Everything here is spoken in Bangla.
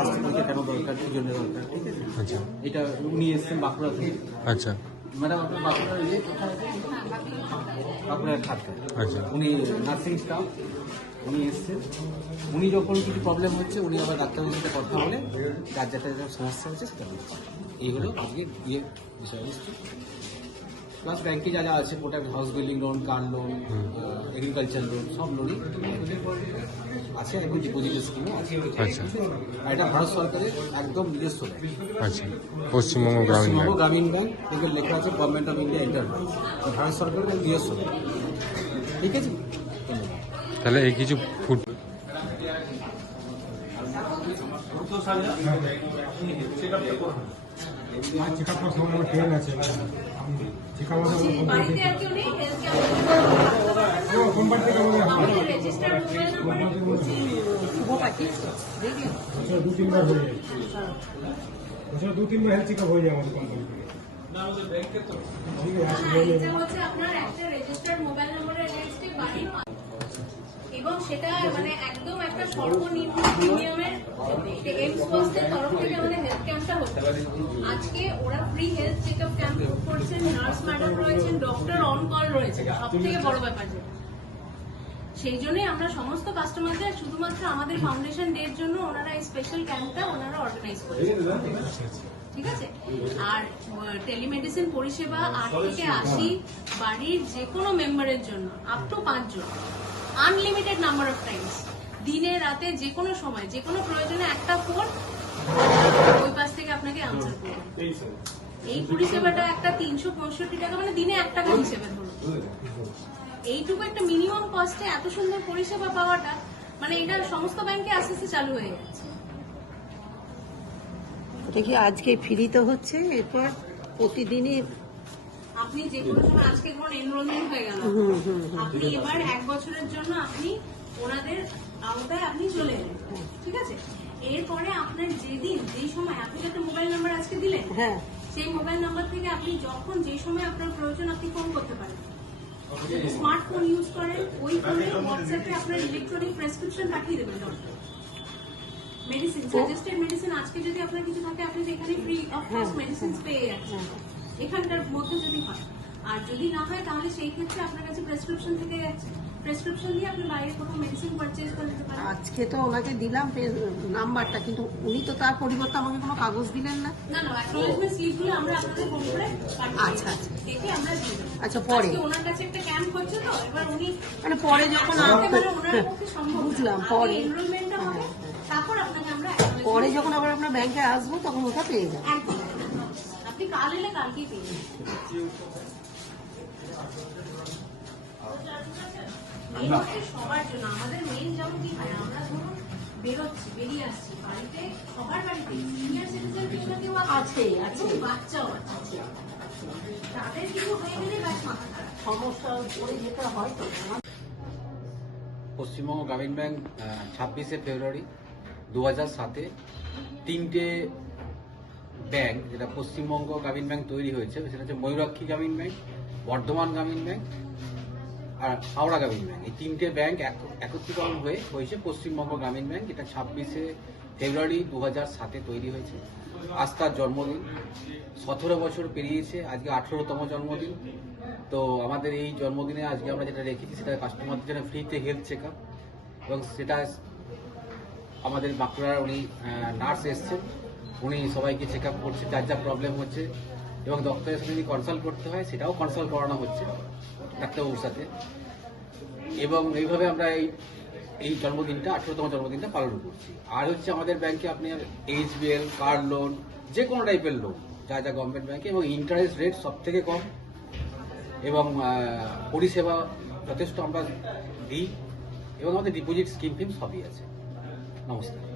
স্বাস্থ্য পরীক্ষা কেন দরকার, কি জন্য দরকার, ঠিক আছে। আচ্ছা এটা উনি এসছেন বাঁকুড়া থেকে। আচ্ছা ম্যাডাম আপনার বাঁকুড়ার কোথায়? বাঁকুড়ার খাতটা। আচ্ছা উনি নার্সিং স্টাফ, উনি এসছেন। উনি যখন কিছু প্রবলেম হচ্ছে উনি আবার ডাক্তারের সাথে কথা বলে যার যাতে সমস্যা হচ্ছে সেটা বলছে। এই হলো আজকে বিষয়বস্তু। প্লাস ব্যাংকে যা যা আছে ওটা house building loan, car loan, agriculture loan, সব লোনই আছে, একদম ডিপোজিট স্কিমও আছে। আচ্ছা আর এটা ভারত সরকারের একদম নিজস্ব ব্যাংক, আচ্ছা পশ্চিমবঙ্গ গ্রামীণ পশ্চিমবঙ্গ ব্যাংক। গ্রামীণ ব্যাংক থেকে লেখা আছে government of India enterprise, Bharat সরকারের নিজস্ব ব্যাংক, ঠিক আছে। তাহলে এই কিছু ফুড বাড়িতে আর কেউ নেই, আমাদের রেজিস্টার্ড মোবাইল নাম্বারে শুভ পাঠিয়েছে, দেখলেন? দু তিনবার হেলথ চেকআপ হয়ে যায় আমাদের কোম্পানি থেকে। এটা হচ্ছে আপনার একটা রেজিস্টার্ড মোবাইল নাম্বারের এগেইনস্টে বাড়ির এবং সেটা মানে একদম একটা সর্বনিম্ন প্রিমিয়ামের এমস ফার্স্টের তরফ থেকে আমাদের হেলথ ক্যাম্পটা হচ্ছে। আজকে ওরা ফ্রি হেলথ চেকআপ ক্যাম্প করছেন, নার্স ম্যাডাম রয়েছেন, ডক্টর অন কল রয়েছে, সব থেকে বড় ব্যাপার যেটা। সেই জন্যই আমরা সমস্ত কাস্টমারদের শুধুমাত্র আমাদের ফাউন্ডেশন ডের জন্য ওনারা এই স্পেশাল ক্যাম্পটা ওনারা অর্গানাইজ করেছেন, ঠিক আছে। আর টেলিমেডিসিন পরিষেবা 8 থেকে 80 বাড়ির যে কোনো মেম্বারের জন্য আপ টু 5 জন, আনলিমিটেড নাম্বার অফ টাইমস, দিনে রাতে যে কোনো সময় যে কোনো প্রয়োজনে একটা ফোন, ওই পাশ থেকে আপনাকে আনসার করবে। এই পরিষেবাটা একটা 365 টাকা, মানে দিনে 1 টাকা হিসেবে ধরুন। এইটুকু একটা মিনিমাম কস্টে এত সুন্দর পরিষেবা পাওয়াটা, মানে এটা সমস্ত ব্যাংকে আস্তে আস্তে চালু হয়ে যাচ্ছে। ওটা কি আজকে ফ্রিতে হচ্ছে? এরপর প্রতিদিনই আপনি যে কোনো সময় আজকে ধরুন এনরোলমেন্ট হয়ে গেল, আপনি এবার 1 বছরের জন্য আপনি ওনাদের আওতায় আপনি চলে এলেন, ঠিক আছে। এরপরে আপনার যেদিন যেই সময় আপনি একটা মোবাইল নাম্বার আজকে দিলেন, হ্যাঁ সেই মোবাইল নাম্বার থেকে আপনি যখন যে সময় আপনার প্রয়োজন আপনি ফোন করতে পারেন। স্মার্টফোন ইউজ করেন, ওই ফোনে হোয়াটসঅ্যাপে আপনার ইলেকট্রনিক প্রেসক্রিপশন পাঠিয়ে দেবেন ডক্টর। মেডিসিন, সাজেস্টেড মেডিসিন আজকে যদি আপনার কিছু থাকে আপনি সেখানে ফ্রি অফ কস্ট মেডিসিন পেয়ে যাচ্ছেন এখানকার মধ্যে যদি হয়। আর যদি না হয় তাহলে সেই ক্ষেত্রে আপনার কাছে প্রেসক্রিপশন থেকে যাচ্ছে, প্রেসক্রিপশন দিয়ে আপনি বাইরে কোথাও মেডিসিন পারচেজ করে নিতে পারেন। আজকে তো ওনাকে দিলাম নাম্বারটা, কিন্তু উনি তো তার পরিবর্তে আমাকে কোনো কাগজ দিলেন না। না না, অ্যাকনোলেজমেন্ট স্লিপগুলো আমরা আপনাদের ফোন করে আচ্ছা আচ্ছা দেখে আমরা দিয়ে দেবো। আচ্ছা পরে আজকে ওনার কাছে একটা ক্যাম্প হচ্ছে, তো এবার উনি মানে পরে যখন মানে ওনার পক্ষে সম্ভব বুঝলাম, পরে এনরোলমেন্টটা হবে, তারপর আপনাকে আমরা পরে যখন আবার আপনার ব্যাংকে আসবো তখন ওটা পেয়ে যাবো। একদম আপনি কাল এলে কালকেই পেয়ে যাবেন। এই হচ্ছে সবার জন্য আমাদের মেইন। যেমন কি হয়, আমরা ধরুন বেরোচ্ছি, বেরিয়ে আসছি, বাড়িতে সবার বাড়িতে সিনিয়র সিটিজেন কেউ না কেউ আছে আছে বাচ্চাও আছে, তাদের কিছু হয়ে গেলে ব্যাস মাথা খারাপ। সমস্যা পড়ে যেতে হয় তো। পশ্চিমবঙ্গ গ্রামীণ ব্যাংক 26শে ফেব্রুয়ারি 2007-এ 3টে ব্যাংক, যেটা পশ্চিমবঙ্গ গ্রামীণ ব্যাংক তৈরি হয়েছে, সেটা হচ্ছে ময়ূরাক্ষী গ্রামীণ ব্যাংক, বর্ধমান গ্রামীণ ব্যাংক আর হাওড়া গ্রামীণ ব্যাংক। এই 3টে ব্যাংক একত্রীকরণ হয়েছে পশ্চিমবঙ্গ গ্রামীণ ব্যাংক। এটা 26শে ফেব্রুয়ারি 2007-এ তৈরি হয়েছে। আজ তার জন্মদিন, 17 বছর পেরিয়েছে, আজকে 18তম জন্মদিন। তো আমাদের এই জন্মদিনে আজকে আমরা যেটা রেখেছি সেটা কাস্টমারদের জন্য ফ্রিতে হেলথ চেক আপ, এবং সেটা আমাদের বাঁকুড়ার উনি নার্স এসছেন, উনি সবাইকে চেক আপ করছে যার যা প্রবলেম হচ্ছে, এবং ডক্টরের সাথে যদি কনসাল্ট করতে হয় সেটাও কনসাল্ট করানো হচ্ছে ডাক্তারবাবুর সাথে। এবং এইভাবে আমরা এই জন্মদিনটা 18তম জন্মদিনটা পালন করছি। আর হচ্ছে আমাদের ব্যাংকে আপনার এইচবিএল, কার লোন, যে কোনো টাইপের লোন যা যা গভর্নমেন্ট ব্যাংকে, এবং ইন্টারেস্ট রেট সব থেকে কম, এবং পরিষেবা যথেষ্ট আমরা দিই, এবং আমাদের ডিপোজিট স্কিম ফিম সবই আছে। নমস্কার।